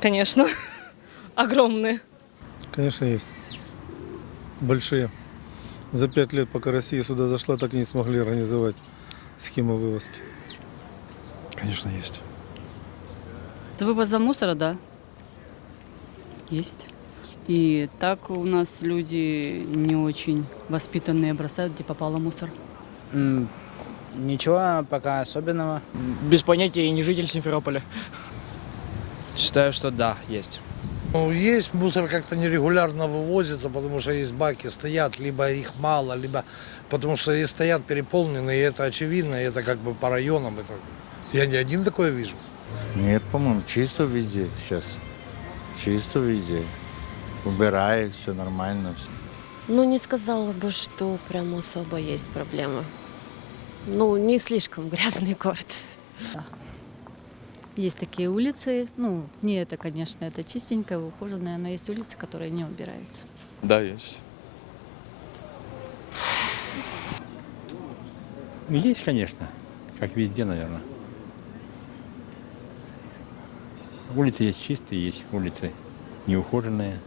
Конечно, огромные. Конечно, есть. Большие. За 5 лет, пока Россия сюда зашла, так и не смогли организовать схему вывозки. Конечно, есть. Вывоза мусора, да, есть. И так у нас люди не очень воспитанные, бросают, где попало мусор. Ничего пока особенного. Без понятия, я не житель Симферополя. Считаю, что да, есть. Ну, есть, мусор как-то нерегулярно вывозится, потому что есть баки, стоят, либо их мало, либо потому что и стоят переполненные, и это очевидно, и это как бы по районам. Это... Я не один такое вижу. Нет, по-моему, чисто везде сейчас. Чисто везде. Убирает, все нормально. Ну, не сказала бы, что прям особо есть проблемы. Ну, не слишком грязный город. Есть такие улицы, ну, не это, конечно, это чистенькое, ухоженное, но есть улицы, которые не убираются. Да, есть. Есть, конечно, как везде, наверное. Улицы есть чистые, есть улицы неухоженные.